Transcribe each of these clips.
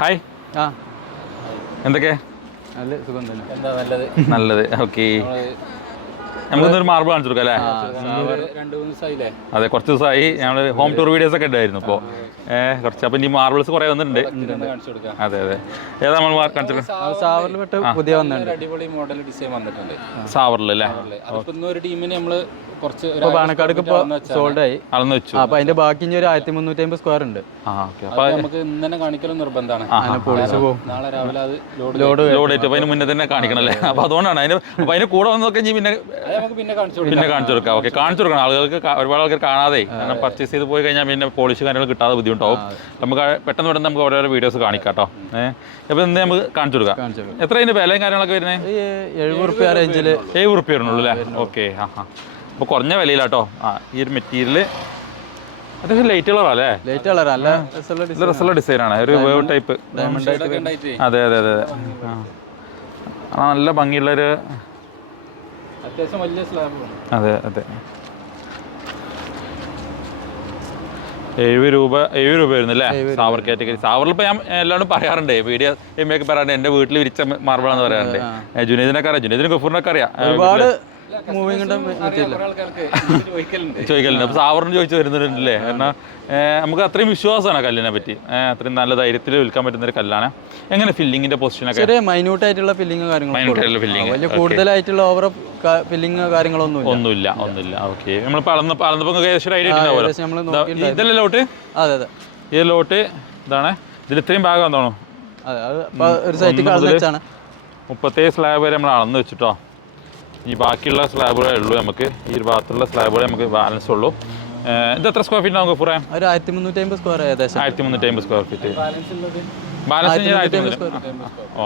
Hi. എന്തൊക്കെ? നല്ലത്. Okay, നമുക്കൊന്നൊരു marble കാണിച്ചു കൊടുക്കാം അല്ലേ? അതെ, കുറച്ച് ദിവസമായി ഞങ്ങൾ ഹോം ടൂർ വീഡിയോസ് ഒക്കെ ഉണ്ടായിരുന്നു. ഇപ്പോൾ കുറച്ച് അപ്പം ഇനി മാർബിൾസ് കുറേ വന്നിട്ടുണ്ട്. അതെ അതെ, ഏതാ നമ്മൾ കാണിച്ചത്? പുതിയ അടിപൊളി മോഡൽ ഡിസൈൻ വന്നിട്ടുണ്ട് സാവറിൽ അല്ലേ? ഒരു ടീമിന് നമ്മള് കുറച്ച് പാണക്കാട് സോൾഡ് ആയി അളന്ന് വെച്ചു. അപ്പൊ അതിന്റെ ബാക്കി ഒരു 1350 സ്ക്വയർ ഉണ്ട്. നമുക്ക് ഇന്നലെ കാണിക്കലും നിർബന്ധമാണ്. നാളെ രാവിലെ അത് ലോഡ് ആയിട്ട് അതിന് മുന്നേ തന്നെ കാണിക്കണം അല്ലേ? അപ്പൊ അതുകൊണ്ടാണ് അതിന് കൂടെ വന്നൊക്കെ പിന്നെ കാണിച്ചു കൊടുക്കാം. ഓക്കെ, കാണിച്ചു കൊടുക്കണം ആളുകൾക്ക്. ഒരുപാട് ആൾക്കാർ കാണാതെ കാരണം പർച്ചേസ് ചെയ്ത് പോയി കഴിഞ്ഞാൽ പിന്നെ പോളിഷ് കാര്യങ്ങൾ കിട്ടാതെ ബുദ്ധിമുട്ടാവും. നമുക്ക് പെട്ടെന്ന് നമുക്ക് ഓരോരോ വീഡിയോസ് കാണിക്കാം കേട്ടോ. അപ്പൊ ഇന്ന് നമുക്ക് കാണിച്ചു കൊടുക്കാം. എത്ര അതിന്റെ വിലയും കാര്യങ്ങളൊക്കെ വരുന്നത്? 70 റുപ്യ റേഞ്ചില്. 70 റുപ്യ വരുന്നുള്ളൂ അല്ലേ? ഓക്കെ. അപ്പോൾ കുറഞ്ഞ വിലയിലാട്ടോ. ഈ ഒരു മെറ്റീരിയൽ അത്യാവശ്യം ലൈറ്റ് കളറല്ലേ? ലൈറ്റ് കളർ നല്ല രസമുള്ള ഡിസൈനാണ്. ഒരു വേവ് ടൈപ്പ്. അതെ അതെ അതെ, നല്ല ഭംഗിയുള്ളൊരു അത്യാവശ്യം വലിയ സ്ലാബ്. അതെ അതെ, 70 രൂപ വരുന്നു അല്ലേ? Saver category. സാവറിൽ ഇപ്പോൾ ഞാൻ എല്ലാവരും പറയാറുണ്ട്, വീഡിയോ എമ്മയൊക്കെ പറയാറുണ്ട് എൻ്റെ വീട്ടിൽ വിരിച്ച മാർബിളാന്ന് പറയാറുണ്ട്. ജുനൈദിനൊക്കെ അറിയാം, ജുനൈദിനും ഗഫൂറിനൊക്കെ അറിയാം. ഒരുപാട് ചോദിക്കലുണ്ട്. അപ്പോൾ സാവറിന് ചോദിച്ചു വരുന്നുണ്ടല്ലേ? കാരണം നമുക്ക് അത്രയും വിശ്വാസമാണ് കല്ലിനെ പറ്റി. അത്രയും നല്ല ധൈര്യത്തിൽ വിൽക്കാൻ പറ്റുന്ന ഒരു കല്ലാണ്. എങ്ങനെ ഫില്ലിങ്ങിന്റെ പൊസിഷനൊക്കെ? മൈന്യൂട്ട് ആയിട്ടുള്ള ഫില്ലിങ് കാര്യങ്ങൾ, കൂടുതലായിട്ടുള്ള ഓവർ ഫില്ലിങ് കാര്യങ്ങളൊന്നുമില്ല. ഓക്കെ, നമ്മൾ അളന്നപ്പോൾ ഏകദേശം ഐഡിയ ഉണ്ടാവുമല്ലോ. ഇതല്ലേ ലോട്ട്? അതെ അതെ, ഈ ലോട്ട് ഇതാണ്. ഇതിൽ ഇത്രയും ഭാഗം എന്താണോ? 37 സ്ലാബ് വരെ നമ്മൾ അളന്ന് വെച്ചിട്ടോ. ഈ ബാക്കിയുള്ള സ്ലാബുകളേ ഉള്ളൂ നമുക്ക്. ഈ ഒരു ഭാഗത്തുള്ള സ്ലാബുകളെ നമുക്ക് ബാലൻസ് ഉള്ളൂ. ഇത് എത്ര സ്ക്വയർ ഫീറ്റ് നമുക്ക് പറയാം? ഒരു 1350 സ്ക്വയർ, ഏകദേശം 1350 സ്ക്വയർ ഫീറ്റ്. Balance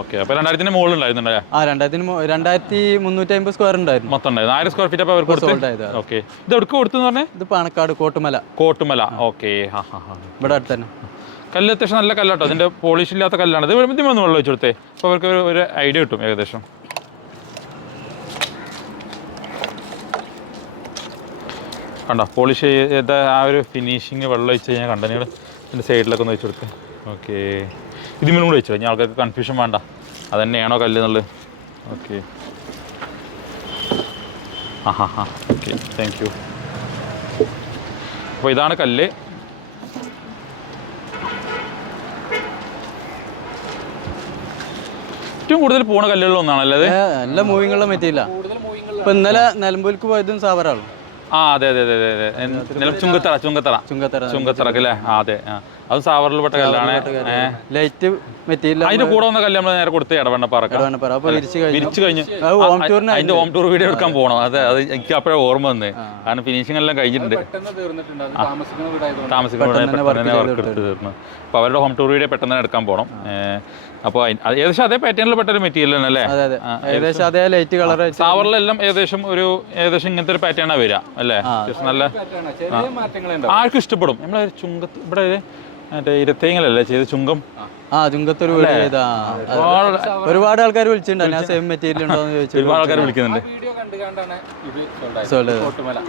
okay. അപ്പോൾ 2000 മുകളിലുണ്ടായിരുന്നുണ്ടല്ലേ? 2350 സ്ക്വയർ ഉണ്ടായിരുന്നു മൊത്തം ഉണ്ടായിരുന്നു. 1000 സ്ക്വയർ ഫീറ്റ് അപ്പോൾ അവർക്ക് കൊടുത്തു. ഓക്കെ, ഇത് എവിടെ കൊടുത്തെന്ന് പറഞ്ഞാൽ? ഇത് പാണക്കാട് കോട്ടുമല. ഓക്കെ, ഇവിടെ അടുത്ത് തന്നെ. കല്ല് അത്യാവശ്യം നല്ല കല്ലാട്ടോ. അതിൻ്റെ പോളിഷ് ഇല്ലാത്ത കല്ലാണ്. ഇത് ഇതിമൊന്നും വെള്ളം വെച്ച് കൊടുത്തേ. അപ്പോൾ അവർക്ക് ഒരു ഐഡിയ കിട്ടും ഏകദേശം. കണ്ടോ പോളിഷ് ചെയ്ത ആ ഒരു ഫിനിഷിങ് വെള്ളം ഒഴിച്ച് കഴിഞ്ഞാൽ കണ്ടനികൾ ഇതിൻ്റെ സൈഡിലൊക്കെ ഒന്ന് വെച്ച് കൊടുത്ത്. ഓക്കെ, ഇതിലും കൂടെ വെച്ചോ, ഇനി ആൾക്കാർക്ക് കൺഫ്യൂഷൻ വേണ്ട അത് തന്നെയാണോ കല്ല് എന്നുള്ളത്. Okay, okay, thank you. അപ്പോൾ ഇതാണ് കല്ല്. ഏറ്റവും കൂടുതൽ പോണ കല്ലുകളിലൊന്നാണല്ലേ അത്? നല്ല മൂവിങ്ങുള്ള മെറ്റീരിയലാണ്. ഇപ്പം ഇന്നലെ നിലമ്പൂർക്ക് പോയതും സാവറാണ്. അതെ അതെ അതെ അതെ അതെ, ചുങ്കത്തറ അല്ലേ? അതെ, അത് സാവറിൽപ്പെട്ട കല്ലാണ്. Light material. അതിന്റെ കൂടെ വന്ന കല്ല് നമ്മൾ നേരെ കൊടുത്ത് ഇടവണ്ണപ്പാറക്ക് വിരിച്ചു കഴിഞ്ഞു. അതിന്റെ ഹോം ടൂർ വീഡിയോ എടുക്കാൻ പോകണം. അതെ, അത് എനിക്ക് അപ്പോഴേ ഓർമ്മ വന്ന്. കാരണം ഫിനിഷിംഗ് എല്ലാം കഴിഞ്ഞിട്ടുണ്ട്. താമസിക്കുന്ന വർക്ക് എടുത്ത് തീർന്നു. അപ്പോൾ അവരുടെ ഹോം ടൂർ വീഡിയോ പെട്ടെന്ന് തന്നെ എടുക്കാൻ പോകണം. അപ്പോൾ ഏകദേശം അതേ പാറ്റേണിൽ പെട്ടൊരു മെറ്റീരിയൽ തന്നെ അല്ലേ? ഏകദേശം അതേ ലൈറ്റ് കളർ. സാവറിലെല്ലാം ഏകദേശം ഇങ്ങനത്തെ ഒരു പാറ്റേണാണ് വരിക അല്ലേ? നല്ല ആർക്കും ഇഷ്ടപ്പെടും. നമ്മളെ ചുങ്കത്ത് ഇവിടെ മറ്റേ ഇരുത്തേങ്ങലല്ലേ ചെയ്ത് ചുങ്കം. ചുങ്കത്തൊരു ഒരുപാട് ആൾക്കാർ വിളിച്ചിട്ടുണ്ട്. സെയിം മെറ്റീരിയൽ ഉണ്ടോ എന്ന് ചോദിച്ചു. ഒരുപാട് ആൾക്കാർ വിളിക്കുന്നുണ്ട്.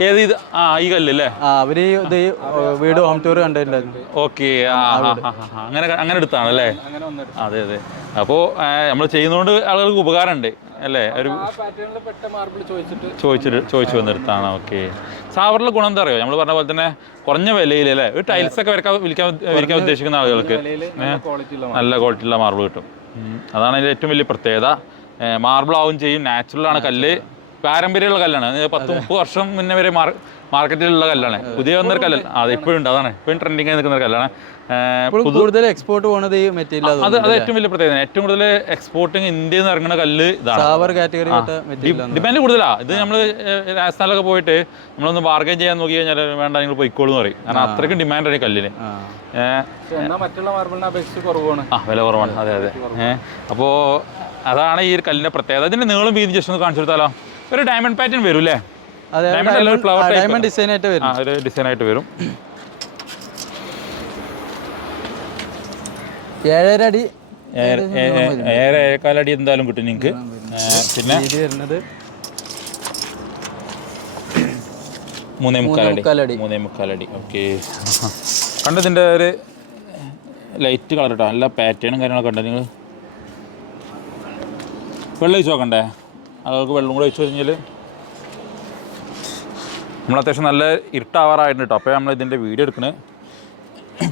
ഏത് ഇത്? ഈ കല്ലല്ലേ? അവര് ഇത് വീട് ഹോം ടൂർ കണ്ടിട്ടുണ്ടായിരുന്നു. ഓക്കെ, അങ്ങനെ എടുത്താണല്ലേ? അതെ അതെ. അപ്പോൾ നമ്മൾ ചെയ്യുന്നതുകൊണ്ട് ആളുകൾക്ക് ഉപകാരമുണ്ട് അല്ലേ? ഒരു ചോദിച്ചു വന്നെടുത്താണ്. ഓക്കെ, സാവറിലെ ഗുണം എന്താ അറിയോ? നമ്മൾ പറഞ്ഞ പോലെ തന്നെ കുറഞ്ഞ വിലയിൽ അല്ലേ? ഒരു ടൈൽസ് ഒക്കെ വിരിക്കാൻ ഉദ്ദേശിക്കുന്ന ആളുകൾക്ക് നല്ല ക്വാളിറ്റിയുള്ള മാർബിൾ കിട്ടും. അതാണ് അതിൻ്റെ ഏറ്റവും വലിയ പ്രത്യേകത. മാർബിൾ ആവും ചെയ്യും, നാച്ചുറലാണ് കല്ല്, പാരമ്പര്യമുള്ള കല്ലാണ്. 10-30 വർഷം മുന്നേ വരെ മാർക്കറ്റിലുള്ള കല്ലാണ്. പുതിയ വന്നൊരു കല്ല്. അത് ഇപ്പോഴും ഉണ്ട്. അതാണ് ഇപ്പോഴും ട്രെൻഡിങ് ആയി നിൽക്കുന്ന കല്ലാണ്. കൂടുതൽ എക്സ്പോർട്ട് പോകുന്നത് ഈ മെറ്റീരിയൽ. അത് ഏറ്റവും വലിയ പ്രത്യേകത. ഏറ്റവും കൂടുതൽ എക്സ്പോർട്ടിങ് ഇന്ത്യയിൽ നിന്ന് ഇറങ്ങുന്ന കല്ല് ഇതാണ്. ഡിമാൻഡ് കൂടുതലാണ്. ഇത് നമ്മൾ രാജസ്ഥാനിലൊക്കെ പോയിട്ട് നമ്മളൊന്ന് ബാർഗൈൻ ചെയ്യാൻ നോക്കി കഴിഞ്ഞാൽ വേണ്ട നിങ്ങൾ പോയിക്കോളൂ എന്ന് പറയും. കാരണം അത്രയ്ക്കും ഡിമാൻഡാണ് ഈ കല്ലിന്. വില കുറവാണ്. അതെ അതെ. അപ്പോൾ അതാണ് ഈ ഒരു കല്ലിൻ്റെ പ്രത്യേകത. ഇതിൻ്റെ നീളം വീതി ജസ്റ്റ് ഒന്ന് കാണിച്ചു കൊടുത്താലോ? ഒരു ഡയമണ്ട് പാറ്റേൺ വരും അല്ലേ? ഡയമണ്ട് ഡിസൈൻ ആയിട്ട് വരും. ഒരു ഡിസൈൻ ആയിട്ട് വരും. 7.5 അടി 7.25 അടി എന്തായാലും കിട്ടും നിങ്ങൾക്ക്. പിന്നെ 3.25 അടി. ഓക്കെ, കണ്ടതിൻ്റെ ഒരു ലൈറ്റ് കളർ കേട്ടോ, നല്ല പാറ്റേണും കാര്യങ്ങളൊക്കെ ഉണ്ട്. നിങ്ങൾ വെള്ളം ഒഴിച്ച് നോക്കണ്ടേ? അതുങ്ങൾക്ക് വെള്ളം കൂടെ ഒഴിച്ച് കഴിഞ്ഞാൽ നമ്മൾ അത്യാവശ്യം നല്ല ഇരുട്ടാവാറായിട്ടുണ്ട് കേട്ടോ. അപ്പോൾ നമ്മൾ ഇതിൻ്റെ വീഡിയോ എടുക്കണത്,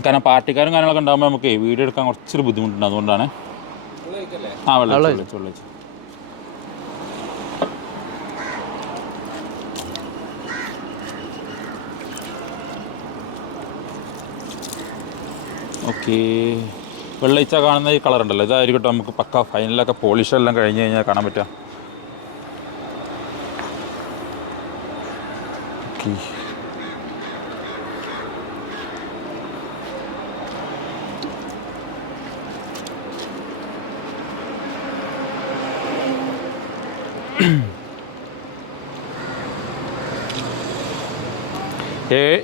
കാരണം പാർട്ടിക്കാരും കാര്യങ്ങളൊക്കെ ഉണ്ടാകുമ്പോൾ നമുക്ക് വീഡിയോ എടുക്കാൻ കുറച്ചൊരു ബുദ്ധിമുട്ടുണ്ട്. അതുകൊണ്ടാണ്. വെള്ളം ഒഴിച്ച് ഓക്കെ. വെള്ളയിച്ച കാണുന്ന ഈ കളർ ഉണ്ടല്ലോ, ഇതായിരിക്കട്ടെ നമുക്ക് പക്ക ഫൈനലൊക്കെ പോളിഷെല്ലാം കഴിഞ്ഞ് കഴിഞ്ഞാൽ കാണാൻ പറ്റുക. ഓക്കെ.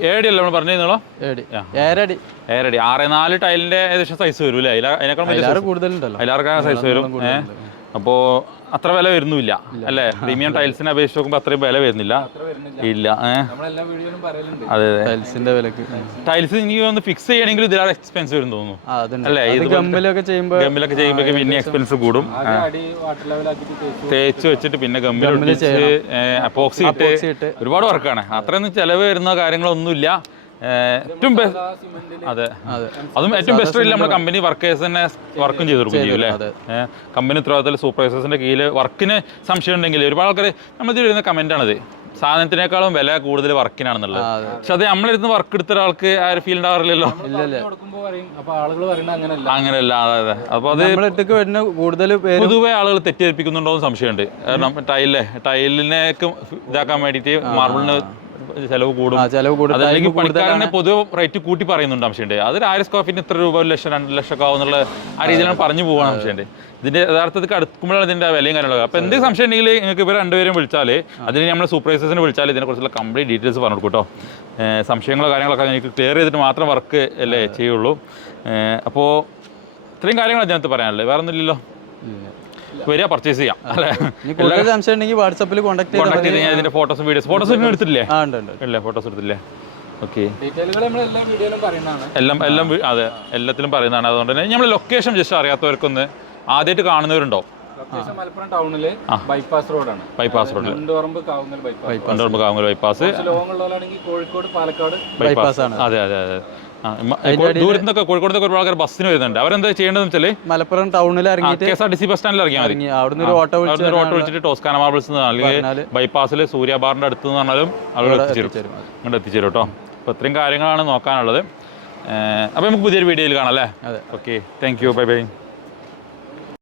ഏഴടിയല്ലേ നമ്മൾ പറഞ്ഞിരുന്നോളൂ? 7 6 4 ടൈലിൻ്റെ ഏകദേശം സൈസ് വരും അല്ലേ? അതിനേക്കാൾ കൂടുതലുണ്ടല്ലോ, അതിലാർക്കാ സൈസ് വരും. അപ്പോൾ അത്ര വില വരുന്നില്ല അല്ലേ? പ്രീമിയം ടൈൽസിനെ അപേക്ഷിച്ച് നോക്കുമ്പോൾ അത്രയും വില വരുന്നില്ല. ഇല്ല. അതെ അതെ. ടൈൽസിന്റെ വിലക്ക് ടൈൽസ് എനിക്ക് ഒന്ന് ഫിക്സ് ചെയ്യണമെങ്കിൽ ഇതിലാണ് എക്സ്പെൻസ് വരും തോന്നുന്നു അല്ലേ? ഗമ്മിലൊക്കെ ചെയ്യുമ്പോൾ പിന്നെ എക്സ്പെൻസ് കൂടും. തേച്ച് വെച്ചിട്ട് പിന്നെ ഗമ്മിൽ അപ്പോക്സി ഇട്ട് ഒരുപാട് വർക്കാണ്. അത്രയൊന്നും ചിലവ് വരുന്ന കാര്യങ്ങളൊന്നുമില്ല. ഏറ്റവും അതെ, അതും ഏറ്റവും ബെസ്റ്റ് റേറ്റിൽ നമ്മുടെ കമ്പനി വർക്കേഴ്സ് തന്നെ വർക്കും ചെയ്ത് കൊടുക്കും ചെയ്യും അല്ലേ? കമ്പനി ഉത്തരവാദിത്തത്തിൽ സൂപ്പർവൈസേഴ്സിന്റെ കീഴിൽ വർക്കിന് സംശയം ഉണ്ടെങ്കിൽ ഒരുപാട് ആൾക്കാർ നമ്മൾ ഇതിൽ വരുന്ന കമന്റാണത്, സാധനത്തിനേക്കാളും വില കൂടുതൽ വർക്കിനാണെന്നുള്ളത്. പക്ഷെ അത് നമ്മളിരുന്ന് വർക്ക് എടുത്ത ഒരാൾക്ക് ആ ഒരു ഫീൽ ഉണ്ടാവാറില്ലല്ലോ. അങ്ങനെയല്ല. അതെ. അപ്പൊ അത് കൂടുതൽ പൊതുവെ ആളുകൾ തെറ്റിദ്ധരിപ്പിക്കുന്നുണ്ടോ എന്ന് സംശയമുണ്ട്. കാരണം ടൈലിനേക്ക് ഇതാക്കാൻ വേണ്ടിയിട്ട് മാർബിളിന് ചെലവ് കൂടും, അതല്ലെങ്കിൽ പണിക്കാരനെ പൊതുവെ റേറ്റ് കൂട്ടി പറയുന്നുണ്ട് സംശയമുണ്ട്. അത് 1000 സ്ക്വയർ ഫീറ്റിന് ഇത്ര രൂപ, 1 ലക്ഷം 2 ലക്ഷം ഒക്കെ ആവുന്നുള്ള ആ രീതിയിലാണ് പറഞ്ഞു പോകാൻ സംശയമുണ്ട്. ഇതിന്റെ യഥാർത്ഥത്തിൽ അടുക്കുമ്പോഴാണ് ഇതിന്റെ വിലയും കാര്യങ്ങളൊക്കെ. അപ്പോൾ എന്തെങ്കിലും സംശയം ഉണ്ടെങ്കിൽ നിങ്ങൾക്ക് ഇവർ രണ്ടുപേരും വിളിച്ചാൽ, അതിന് നമ്മൾ സൂപ്പർവൈസേഴ്സിനെ വിളിച്ചാൽ ഇതിനെക്കുറിച്ചുള്ള കംപ്ലീറ്റ് ഡീറ്റെയിൽസ് പറഞ്ഞു കൊടുക്കും കേട്ടോ. സംശയങ്ങളോ കാര്യങ്ങളൊക്കെ നിങ്ങൾക്ക് ക്ലിയർ ചെയ്തിട്ട് മാത്രം വർക്ക് അല്ലേ ചെയ്യുള്ളൂ. അപ്പോൾ ഇത്രയും കാര്യങ്ങൾ അതിനകത്ത് പറയാനുള്ളത്, വേറെ ഒന്നുമില്ലല്ലോ. വരിക, പർച്ചേസ് ചെയ്യാം അല്ലേ? സംശയം ഉണ്ടെങ്കിൽ വാട്സാപ്പിൽ കോൺടാക്ട് ചെയ്ത് ഇതിന്റെ ഫോട്ടോസും ഫോട്ടോസ് എടുത്തില്ലേ? ഇല്ല, ഫോട്ടോസ് എടുത്തില്ലേ? ഓക്കെ. എല്ലാം അതെ, എല്ലാത്തിലും പറയുന്നതാണ്. അതുകൊണ്ട് തന്നെ നമ്മൾ ലൊക്കേഷൻ ജസ്റ്റ് അറിയാത്തവർക്കൊന്ന്, ആദ്യമായിട്ട് കാണുന്നവരുണ്ടോ? മലപ്പുറം ടൗണില് ബൈപ്പാസ് റോഡാണ്. Bypass road, Kavungal bypass. Kozhikode Palakkad bypass ആണ്. അതെ അതെ അതെ. ദൂരത്തു നിന്നൊക്കെ കോഴിക്കോട് നിന്നൊക്കെ ഒരുപാട് ആൾക്കാർ ബസ്സിന് വരുന്നുണ്ട്. അവരെന്താ ചെയ്യേണ്ടതെന്ന് വെച്ചാൽ മലപ്പുറം ടൗണിൽ ഇറങ്ങിയിട്ട് KSRTC ബസ് സ്റ്റാൻഡിൽ ഇറങ്ങിയാൽ മതി. അവിടുന്ന് ഒരു ഓട്ടോ വിളിച്ചിട്ട് ടോസ്കാന മാർബിൾസ് അല്ലെങ്കിൽ ബൈപ്പാസിൽ സൂര്യ ബാറിന്റെ അടുത്ത് എന്ന് പറഞ്ഞാലും അവിടെ എത്തിച്ചേരും, അങ്ങോട്ട് എത്തിച്ചേരും കേട്ടോ. അപ്പോൾ ഇത്രയും കാര്യങ്ങളാണ് നോക്കാനുള്ളത്. അപ്പോൾ നമുക്ക് പുതിയൊരു വീഡിയോയിൽ കാണാം അല്ലേ? Okay, thank you, bye bye.